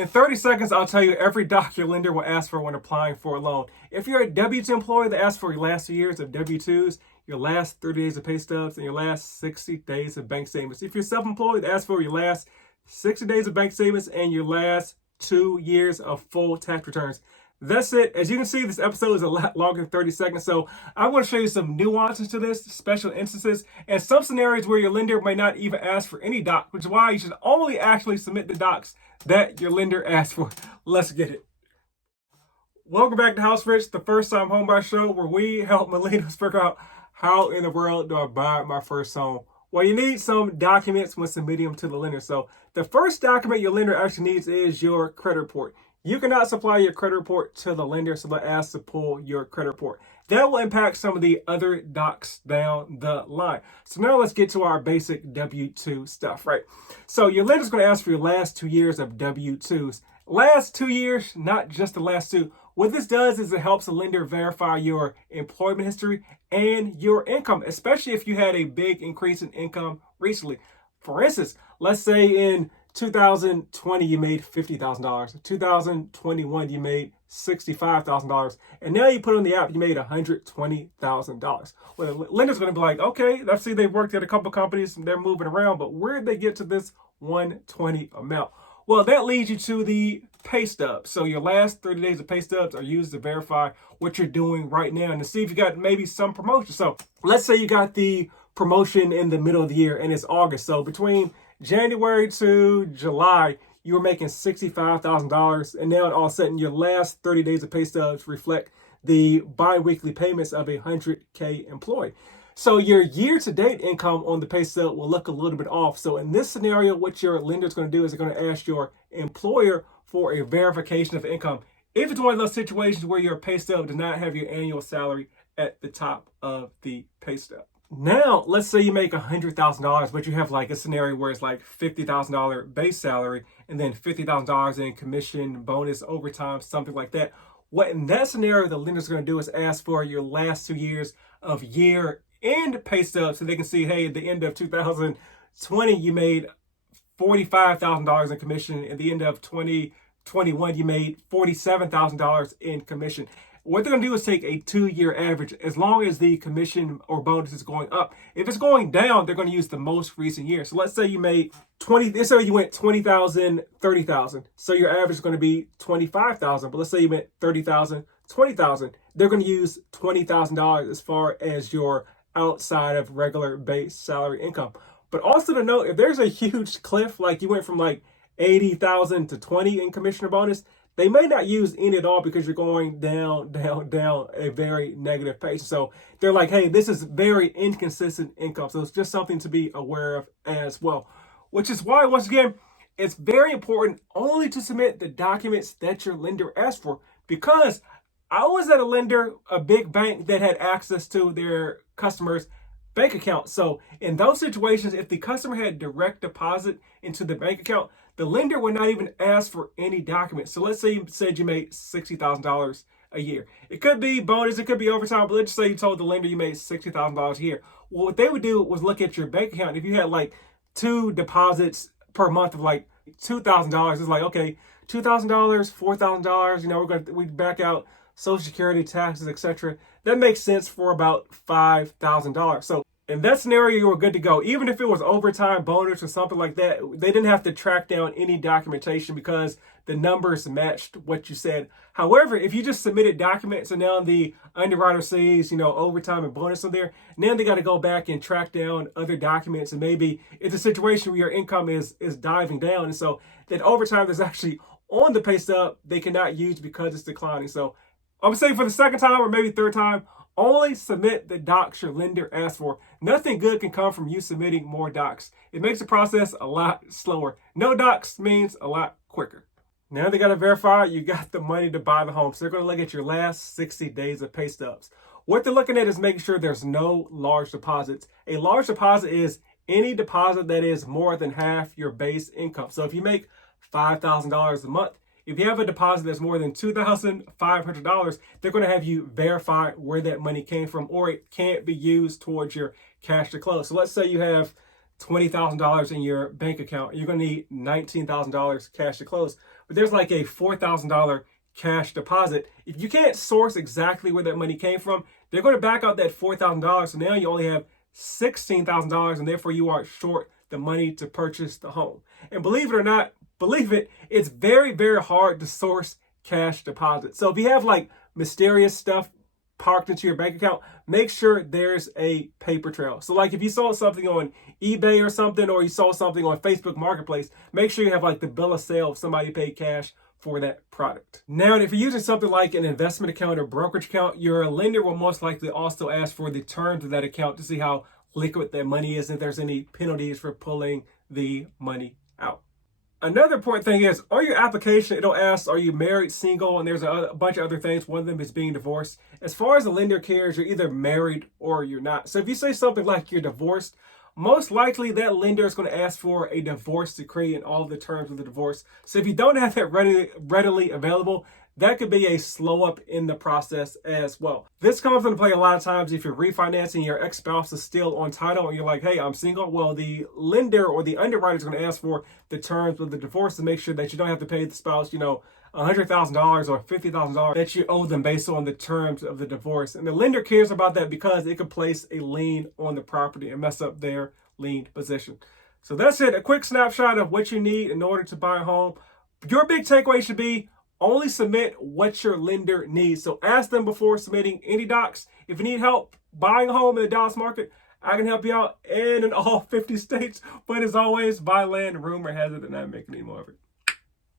In 30 seconds, I'll tell you every doc your lender will ask for when applying for a loan. If you're a W-2 employee, they ask for your last 2 years of W-2s, your last 30 days of pay stubs, and your last 60 days of bank statements. If you're self-employed, they ask for your last 60 days of bank statements and your last 2 years of full tax returns. That's it. As you can see, this episode is a lot longer than 30 seconds, so I want to show you some nuances to this, special instances, and some scenarios where your lender may not even ask for any doc, which is why you should only actually submit the docs that your lender asked for. Let's get it. Welcome back to House Rich, the first time homebuyer show where we help millennials figure out how in the world do I buy my first home. Well, you need some documents when submitting them to the lender. So the first document your lender actually needs is your credit report. You cannot supply your credit report to the lender, so they'll ask to pull your credit report. That will impact some of the other docs down the line. So now let's get to our basic W-2 stuff, right? So your lender's going to ask for your last 2 years of W-2s. Last 2 years, not just the last two. What this does is it helps the lender verify your employment history and your income, especially if you had a big increase in income recently. For instance, let's say in 2020 you made $50,000. 2021 you made $65,000, and now you put on the app you made $120,000. Well, the lender's going to be like, okay, let's see, they've worked at a couple companies and they're moving around, but where did they get to this 120 amount? Well, that leads you to the pay stubs. So your last 30 days of pay stubs are used to verify what you're doing right now and to see if you got maybe some promotion. So let's say you got the promotion in the middle of the year and it's August. So between January to July, you were making $65,000, and now all of a sudden your last 30 days of pay stubs reflect the bi-weekly payments of a 100K employee. So your year-to-date income on the pay stub will look a little bit off. So in this scenario, what your lender is going to do is they're going to ask your employer for a verification of income. If it's one of those situations where your pay stub does not have your annual salary at the top of the pay stub. Now, let's say you make $100,000, but you have like a scenario where it's like $50,000 base salary and then $50,000 in commission, bonus, overtime, something like that. What in that scenario the lender's going to do is ask for your last 2 years of year-end pay stubs so they can see, hey, at the end of 2020, you made $45,000 in commission. At the end of 2021, you made $47,000 in commission. What they're going to do is take a 2-year average as long as the commission or bonus is going up. If it's going down, they're going to use the most recent year. So let's say you made let's say you went 20,000, 30,000. So your average is going to be 25,000. But let's say you went 30,000, 20,000. They're going to use $20,000 as far as your outside of regular base salary income. But also to note, if there's a huge cliff, like you went from like 80,000 to 20 in commission or bonus, they may not use any at all because you're going down a very negative pace. So they're like, hey, this is very inconsistent income. So it's just something to be aware of as well. Which is why, once again, it's very important only to submit the documents that your lender asked for. Because I was at a lender, a big bank that had access to their customers' bank account. So in those situations, if the customer had direct deposit into the bank account, the lender would not even ask for any documents. So let's say you said you made $60,000 a year. It could be bonus, it could be overtime, but let's just say you told the lender you made $60,000 a year. Well, what they would do was look at your bank account. If you had like 2 deposits per month of like $2,000, it's like, okay, $2,000, $4,000, you know, we back out Social Security, taxes, etc. That makes sense for about $5,000. So in that scenario, you were good to go. Even if it was overtime, bonus, or something like that, they didn't have to track down any documentation because the numbers matched what you said. However, if you just submitted documents and now the underwriter sees, you know, overtime and bonus on there, now they got to go back and track down other documents. And maybe it's a situation where your income is diving down. And so that overtime that's actually on the pay stub, they cannot use because it's declining. So I'm saying for the second time or maybe third time, only submit the docs your lender asked for. Nothing good can come from you submitting more docs. It makes the process a lot slower. No docs means a lot quicker. Now they got to verify you got the money to buy the home. So they're going to look at your last 60 days of pay stubs. What they're looking at is making sure there's no large deposits. A large deposit is any deposit that is more than half your base income. So if you make $5,000 a month, if you have a deposit that's more than $2,500, they're going to have you verify where that money came from, or it can't be used towards your cash to close. So let's say you have $20,000 in your bank account. You're going to need $19,000 cash to close. but there's like a $4,000 cash deposit. If you can't source exactly where that money came from, they're going to back out that $4,000. So now you only have $16,000, and therefore you are short the money to purchase the home. And believe it or not, believe it, it's very, very hard to source cash deposits. So if you have like mysterious stuff parked into your bank account, make sure there's a paper trail. So like if you sold something on eBay or something, or you sold something on Facebook Marketplace, make sure you have like the bill of sale if somebody paid cash for that product. Now, if you're using something like an investment account or brokerage account, your lender will most likely also ask for the terms of that account to see how liquid that money is and if there's any penalties for pulling the money out. Another important thing is, on your application, it'll ask, are you married, single, and there's a bunch of other things. One of them is being divorced. As far as the lender cares, you're either married or you're not. So if you say something like you're divorced, most likely that lender is going to ask for a divorce decree and all the terms of the divorce. So if you don't have that readily available, that could be a slow up in the process as well. This comes into play a lot of times if you're refinancing, your ex-spouse is still on title and you're like, hey, I'm single. Well, the lender or the underwriter is going to ask for the terms of the divorce to make sure that you don't have to pay the spouse, $100,000 or $50,000 that you owe them based on the terms of the divorce. And the lender cares about that because it could place a lien on the property and mess up their lien position. So that's it. A quick snapshot of what you need in order to buy a home. Your big takeaway should be only submit what your lender needs. So ask them before submitting any docs. If you need help buying a home in the Dallas market, I can help you out and in all 50 states. But as always, buy land, rumor has it, and I'm making any more of it.